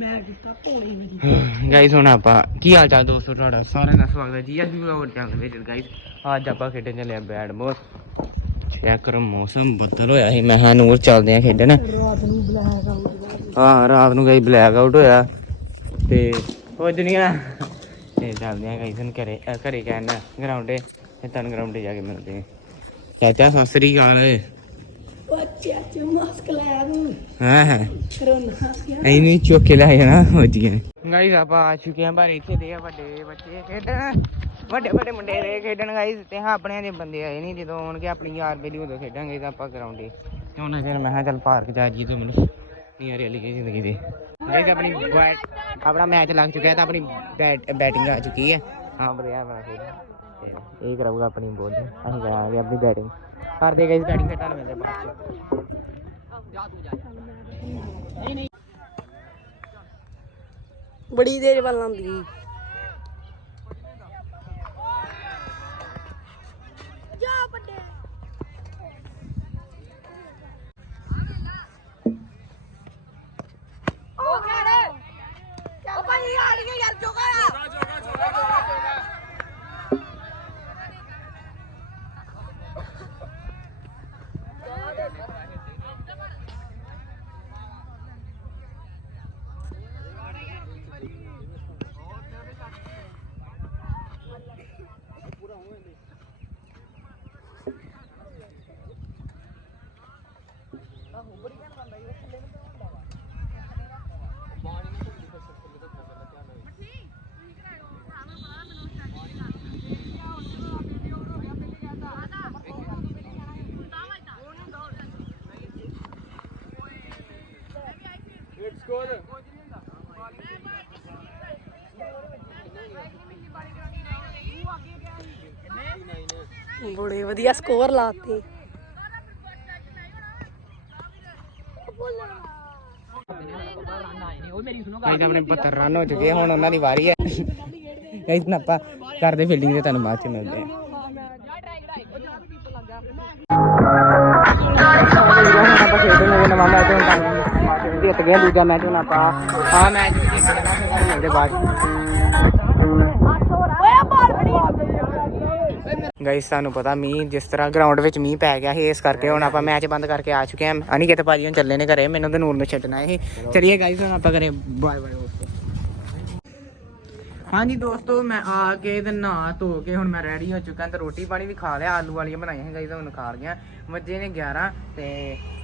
ਮੈਂ ਕੀਤਾ ਮੇਰੀ ਹੁਣ ਆਪਾਂ ਕੀ ਹਾਲ ਚਾਲ ਦੋਸਤੋ ਤੁਹਾਡਾ? ਸਾਰਿਆਂ ਦਾ ਸਵਾਗਤ ਹੈ ਜੀ। ਅੱਜ ਵੀ ਵਲੌਗ ਚੱਲ ਵਿੱਚ ਗਾਈਸ ਅੱਜ ਆਪਾਂ ਖੇਡਣ ਚੱਲੇ ਆ ਬੈਟ ਬਾਲ ਚੈੱਕ ਕਰੋ ਮੌਸਮ ਬੱਦਲ ਹੋਇਆ ਸੀ। ਮੈਂ ਹਾਂ ਨੂਰ ਚੱਲਦੇ ਆ ਖੇਡਣ। ਰਾਤ ਨੂੰ ਬਲੈਕ ਆਊਟ ਹਾਂ ਰਾਤ ਨੂੰ ਗਈ ਬਲੈਕ ਆਊਟ ਹੋਇਆ। ਤੇ ਕੁਝ ਨਹੀਂ ਆ। ਤੇ ਚੱਲਦੇ ਆ ਗਾਈਸ ਹੁਣ ਘਰੇ ਅ, ਘਰੇ ਕਹਿਣਾ ਗਰਾਊਂਡੇ ਤੇ। ਤਨ ਗਰਾਊਂਡੇ ਜਾ ਕੇ ਮਿਲਦੇ ਆ ਚਾਚਾ ਸਤਿ ਸ੍ਰੀ ਅਕਾਲ ਬੱਚੇ ਚ ਮਾਸਕ ਲਾਇਆ ਤੂੰ ਹਾਂ ਹਾਂ। ਕਰੋਨਾ ਗਿਆ। ਐਵੇਂ ਚੁੱਕ ਕੇ ਲੈ ਜਾਣਾ ਹੋ ਜੀ ਗਾਈਸ ਆਪਾਂ ਆ ਚੁੱਕੇ ਹਾਂ ਪਰ ਇੱਥੇ ਦੇ ਆ ਵੱਡੇ ਬੱਚੇ ਖੇਡਣ। ਵੱਡੇ ਵੱਡੇ ਮੁੰਡੇ ਦੇ ਖੇਡਣ ਗਾਈਸ ਤੇ ਹਾਂ ਆਪਣੇ ਦੇ ਬੰਦੇ ਆਏ ਨਹੀਂ ਜਦੋਂ ਆਉਣਗੇ ਆਪਣੀ ਯਾਰ ਬੇਲੀ ਉਦੋਂ ਖੇਡਾਂਗੇ ਤਾਂ ਆਪਾਂ ਗਰਾਊਂਡੇ ਤੇ ਉਹਨਾਂ ਫਿਰ ਮੈਂ ਕਿਹਾ ਚੱਲ ਪਾਰਕ ਜਾ ਜੀ ਤੇ ਮੈਨੂੰ ਨਿਆਰੇ ਵਾਲੀ ਗਈ ਜ਼ਿੰਦਗੀ ਦੇ। ਗਾਈਸ ਆਪਣੀ ਬੈਟ ਆਪਣਾ ਮੈਚ ਲੱਗ ਚੁੱਕਿਆ ਤਾਂ ਆਪਣੀ ਬੈਟ ਬੈਟਿੰਗ ਆ ਚੁੱਕੀ ਹੈ ਹਾਂ ਬਰਿਆ ਬਣਾ ਕੇ ਤੇ ਇਹ ਕਰਾਊਗਾ ਆਪਣੀ ਬੋਲਿੰਗ ਅਸੀਂ ਕਰਾਂਗੇ ਆਪਣੀ ਬੈਟਿੰਗ ਕਰਦੇ ਗਾਈਸ ਬੈਟਿੰਗ ਤੇ ਤੁਹਾਨੂੰ ਮਿਲਦੇ ਬਾਅਦ ਚ। ਬੜੀ ਦੇਰ ਵੱਲ ਆਉਂਦੀ ਜਾ ਵੱਡੇ ਉਹ ਖੜੇ ਉਹ ਭਾਈ ਆ ਲਈ ਯਾਰ ਜੋਗਾ ਬੜੇ ਵਧੀਆ ਸਕੋਰ ਲਾਤੇ। ਗਾਈਸ ਆਪਣੇ 72 ਰਨ ਹੋ ਚੁੱਕੇ ਆ, ਹੁਣ ਉਹਨਾਂ ਦੀ ਵਾਰੀ ਹੈ। ਗਾਈਸ ਹੁਣ ਆਪਾਂ ਕਰਦੇ ਫੀਲਡਿੰਗ ਤੇ ਤੁਹਾਨੂੰ ਬਾਅਦ ਚ ਮਿਲਦੇ ਆ। ਹੁਣ ਆਪਾਂ ਖੇਡਾਂਗੇ ਨਵਾਂ ਮੈਚ ਹੁਣ ਤਾਂ। ਜਿੱਤ ਗਏ, ਦੂਜਾ ਮੈਚ ਹੁਣ ਆਪਾਂ ਆ ਮੈਚ ਵੀ ਜਿੱਤ ਗਏ ਫਿਰ ਮਿਲਦੇ ਬਾਅਦ। ਓਏ ਬਾਲ ਪਤਾ ਮੀਂਹ, ਜਿਸ ਤਰ੍ਹਾਂ ਗਰਾਊਂਡ ਵਿੱਚ ਮੀਂਹ ਪੈ ਗਿਆ ਸੀ, ਇਸ ਕਰਕੇ ਹੁਣ ਆਪਾਂ ਮੈਚ ਬੰਦ ਕਰਕੇ ਆ ਚੁੱਕੇ ਹਾਂ। ਅਨੀ ਕਿਤੇ ਭਾਜੀ ਹੁਣ ਚੱਲੇ ਨੇ ਘਰੇ, ਮੈਨੂੰ ਤੇ ਨੂਰ ਨੂੰ ਛੱਡਣਾ ਇਹ। ਚਲਿਏ ਗਾਈਸ ਹੁਣ ਆਪਾਂ ਘਰੇ ਬਾਏ ਬਾਏ ਹਾਂਜੀ ਦੋਸਤੋ, ਮੈਂ ਆ ਕੇ ਤੇ ਨਹਾ ਧੋ ਕੇ ਹੁਣ ਮੈਂ ਰੈਡੀ ਹੋ ਚੁੱਕਾ ਤੇ ਰੋਟੀ ਪਾਣੀ ਵੀ ਖਾ ਲਿਆ, ਆਲੂ ਵਾਲੀਆਂ ਬਣਾਈਆਂ ਸੀ ਗਾਈਸ ਹੁਣ ਖਾ ਲਿਆ ਵੱਜੇ ਨੇ 11 ਤੇ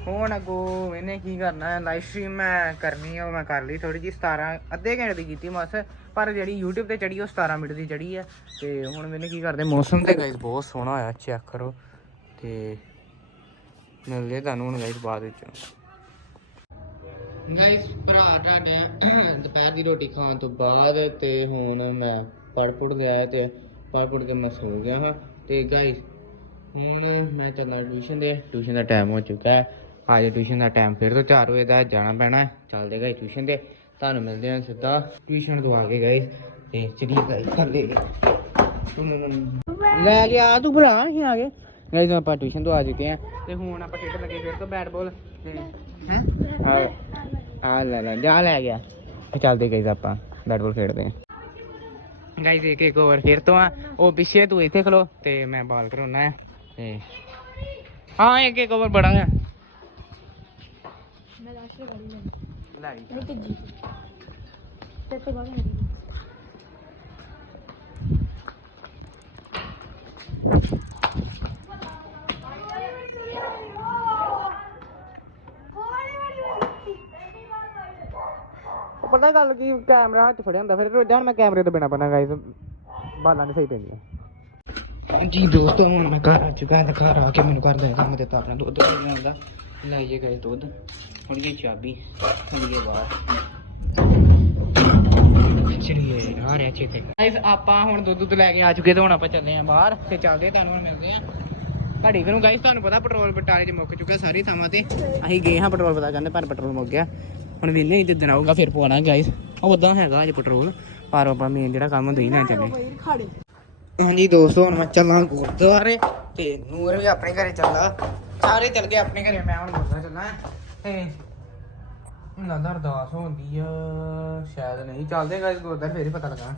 ਹੁਣ ਅੱਗੋਂ ਇਹਨੇ ਕੀ ਕਰਨਾ ਹੈ ਲਾਈਵ ਸਟ੍ਰੀਮ ਮੈਂ ਕਰਨੀ ਆ, ਉਹ ਮੈਂ ਕਰ ਲਈ ਥੋੜੀ ਜੀ 17 ਅੱਧੇ ਘੰਟੇ ਦੀ ਕੀਤੀ ਮਸ ਪਰ ਜਿਹੜੀ YouTube ਤੇ ਚੜੀ ਉਹ 17 ਮਿੰਟ ਦੀ ਚੜੀ ਹੈ ਤੇ ਹੁਣ ਮੈਨੇ ਕੀ ਕਰਦੇ, ਮੌਸਮ ਤੇ ਗਾਈਸ ਬਹੁਤ ਸੋਹਣਾ ਹੋਇਆ ਚੈੱਕ ਕਰੋ ਤੇ ਮਿਲਦੇ ਤੁਹਾਨੂੰ ਹੁਣ ਗਾਈਸ ਬਾਅਦ ਵਿੱਚ। ਗਾਈਸ ਭਰਾ ਤੁਹਾਡੇ ਦੁਪਹਿਰ ਦੀ ਰੋਟੀ ਖਾਣ ਤੋਂ ਬਾਅਦ ਤੇ ਹੁਣ ਮੈਂ ਪੜ ਪੁੜ ਗਿਆ ਤੇ ਪੜ ਪੁੜ ਕੇ ਮੈਂ ਸੋ ਗਿਆ ਹਾਂ। ਤੇ ਗਾਈਸ ਹੁਣ ਮੈਂ ਚੱਲਾਂ ਟਿਊਸ਼ਨ ਦੇ ਟਿਊਸ਼ਨ ਦਾ ਟਾਈਮ ਹੋ ਚੁੱਕਾ ਹੈ। ਅੱਜ ਟਿਊਸ਼ਨ ਦਾ ਟਾਈਮ ਫਿਰ ਤੋਂ 4 ਵਜੇ ਦਾ ਜਾਣਾ ਪੈਣਾ ਚੱਲਦੇ ਗਾਈਸ ਟਿਊਸ਼ਨ ਦੇ ਤੁਹਾਨੂੰ ਮਿਲਦੇ ਹਾਂ ਸਿੱਧਾ। ਟਿਊਸ਼ਨ ਤੋਂ ਆ ਕੇ ਗਾਈਸ ਤੇ ਚਲੀ ਗਾਈਸ ਥੱਲੇ। ਲੈ ਗਿਆ ਤੂੰ ਭਰਾ ਨਹੀਂ ਆ ਗਏ। ਗਾਈਸ ਆਪਾਂ ਟਿਊਸ਼ਨ ਤੋਂ ਆ ਚੁੱਕੇ ਹਾਂ। ਤੇ ਹੁਣ ਆਪਾਂ ਖੇਡਣ ਲੱਗੇ ਫਿਰ ਤੋਂ ਬੈਟ ਬਾਲ ਤੇ ਹੈ। ਆ ਲੈ ਲੈ ਜਾ ਲੈ ਗਿਆ। ਤੇ ਚੱਲਦੇ ਗਾਈਸ ਆਪਾਂ ਬੈਟ ਬਾਲ ਖੇਡਦੇ ਆ। ਗਾਈਸ ਇੱਕ ਇੱਕ ਓਵਰ ਫਿਰ ਤੋਂ ਆ। ਉਹ ਪਿੱਛੇ ਤੂੰ ਇੱਥੇ ਖਲੋ ਤੇ ਮੈਂ ਬਾਲ ਕਰਾਉਣਾ ਹੈ ਤੇ ਹਾਂ ਇੱਕ ਇੱਕ ਓਵਰ ਬੜਾਂਗਾ ਮੈਂ ਲਾਸਟ ਗਾੜੀ ਲੈ ਲੈ ਨਹੀਂ ਤੀਜੀ ਤੇ ਤੇ ਬਾਅਦ ਪਤਾ ਗੱਲ ਕੀ, ਕੈਮਰਾ ਹੱਥ ਫੜਿਆ ਹੁੰਦਾ, ਫਿਰ ਰੋਜ਼ਾਂ ਮੈਂ ਕੈਮਰੇ ਤੋਂ ਬਿਨਾ ਬਣਾ ਗਾਈਸ ਬਾਲਾਂ ਨਹੀਂ ਸਹੀ ਪੈਂਦੀਆਂ। ਜੀ ਦੋਸਤੋ, ਹੁਣ ਮੈਂ ਘਰ ਆ ਚੁੱਕਾ ਹਾਂ ਘਰ ਆ ਕੇ ਮੈਨੂੰ ਘਰ ਦੇ ਕੰਮ ਦਿੱਤਾ ਆਪਣਾ ਦੁੱਧ ਪੀਣਾ ਹੁੰਦਾ ਲਾਈਏ ਗਏ ਦੁੱਧ ਹੁਣ ਇਹ ਚਾਬੀ ਹੁਣ ਇਹ ਬਾਹਰ ਚਲਿਏ, ਆ ਰਿਹਾ ਚੇਤੇ। ਗਾਈਸ ਆਪਾਂ ਹੁਣ ਦੁੱਧ ਦੁੱਧ ਲੈ ਕੇ ਆ ਚੁੱਕੇ, ਤੇ ਹੁਣ ਆਪਾਂ ਚੱਲੇ ਆਂ ਬਾਹਰ, ਤੇ ਚੱਲਦੇ ਤੁਹਾਨੂੰ ਹੁਣ ਮਿਲਦੇ ਆਂ ਘੜੀ ਕਰੂੰ ਗਾਈਸ ਤੁਹਾਨੂੰ ਪਤਾ ਪੈਟਰੋਲ ਬਟਾਲੇ 'ਚ ਮੁੱਕ ਚੁੱਕਿਆ ਸਾਰੀ ਥਾਵਾਂ ਤੇ। ਅਸੀਂ ਗਏ ਹਾਂ ਪੈਟਰੋਲ ਪਤਾ ਕਰਨ, ਪਰ ਪੈਟਰੋਲ ਮੁੱਕ ਗਿਆ। ਹੁਣ ਵੇਲੇ ਜਿੱਦਣ ਆਊਗਾ। ਫਿਰ ਪਵਾਣਾ ਗਾਈਸ ਉਦਾਂ ਹੈਗਾ ਅਜੇ ਪੈਟਰੋਲ ਪਰ ਆਪਾਂ ਮੇਨ ਜਿਹੜਾ ਕੰਮ ਹੁੰਦਾ ਹੀ ਨਾ ਚੱਲੇ ਹਾਂਜੀ ਦੋਸਤੋ ਹੁਣ ਮੈਂ ਚੱਲਾਂ ਗੁਰਦੁਆਰੇ ਤੇ ਨੂਰ ਵੀ ਆਪਣੇ ਘਰੇ ਚੱਲਾ ਸਾਰੇ ਚੱਲ ਗਏ ਆਪਣੇ ਘਰੇ ਮੈਂ ਹੁਣ ਗੁਰਦੁਆਰੇ ਚੱਲਾਂ ਤੇ ਲੱਗਦਾ ਅਰਦਾਸ ਹੁੰਦੀ ਆ। ਸ਼ਾਇਦ ਨਹੀਂ ਚੱਲਦੇ ਗਾਇਸ ਗੁਰਦਾਰ ਫੇਰ ਹੀ ਪਤਾ ਲੱਗਾ।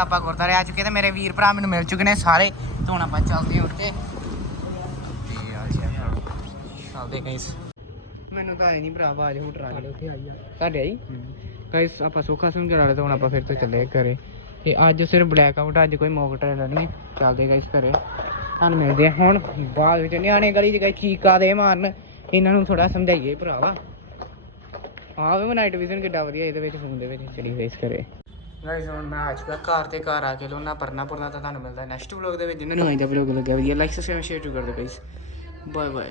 ਆਪਾਂ ਗੁਰਦਾਰੇ ਆ ਚੁੱਕੇ ਤੇ ਮੇਰੇ ਵੀਰ ਭਰਾ ਮੈਨੂੰ ਮਿਲ ਚੁੱਕੇ ਨੇ ਸਾਰੇ। ਤੇ ਹੁਣ ਆਪਾਂ ਚੱਲਦੇ ਉੱਤੇ। ਤੇ ਆ ਚੱਲਦੇ ਗਾਇਸ ਮੈਨੂੰ ਤਾਂ ਆਈ ਨਹੀਂ ਭਰਾ ਆਵਾਜ਼ ਹੋਟਰ ਆ ਉੱਥੇ ਆਈ ਆ। ਤੁਹਾਡੇ ਆਈ? ਗਾਇਸ ਆਪਾਂ ਸੁੱਖਾ ਸਿੰਘ ਵਾਲੇ ਤੋਂ ਹੁਣ ਆਪਾਂ ਫਿਰ ਤੋਂ ਚੱਲੇ ਘਰੇ। ਤੇ ਅੱਜ ਸਿਰਫ ਬਲੈਕ ਆਊਟ ਅੱਜ ਕੋਈ ਮੌਕ ਟ੍ਰੇਲਰ ਨਹੀਂ ਚੱਲਦੇ ਗਾਇਸ ਘਰੇ। ਤੁਹਾਨੂੰ ਮਿਲਦੇ ਆ ਹੁਣ ਬਾਅਦ ਵਿੱਚ ਨਿਆਣੇ ਗਲੀ ਚ ਗਏ ਚੀਕਾ ਦੇ ਮਾਰਨ। ਇਹਨਾਂ ਨੂੰ ਥੋੜਾ ਸਮਝਾਈਏ ਭਰਾਵਾ। ਆਹ ਵੀ ਨਾਈਟ ਵਿਜ਼ਨ ਕਿੱਡਾ ਵਧੀਆ ਇਹਦੇ ਵਿੱਚ ਫੋਨ ਦੇ ਵਿੱਚ ਚੜੀ ਗਈ ਇਸ ਕਰੇ। ਗਾਇਸ ਹੁਣ ਮੈਂ ਆ ਚੁੱਕਾ ਘਰ ਤੇ ਘਰ ਆ ਕੇ ਲੋਨਾ ਪਰਨਾ ਪਰਨਾ ਤਾਂ ਤੁਹਾਨੂੰ ਮਿਲਦਾ। ਨੈਕਸਟ ਵਲੌਗ ਦੇ ਵਿੱਚ ਜਿਨ੍ਹਾਂ ਨੂੰ ਅੱਜ ਦਾ ਵਲੌਗ ਲੱਗਿਆ ਵਧੀਆ ਲਾਈਕ ਸਬਸਕ੍ਰਾਈਬ ਸ਼ੇਅਰ ਜ਼ਰੂਰ ਕਰ ਦਿਓ ਗਾਇਸ ਬਾਏ ਬਾਏ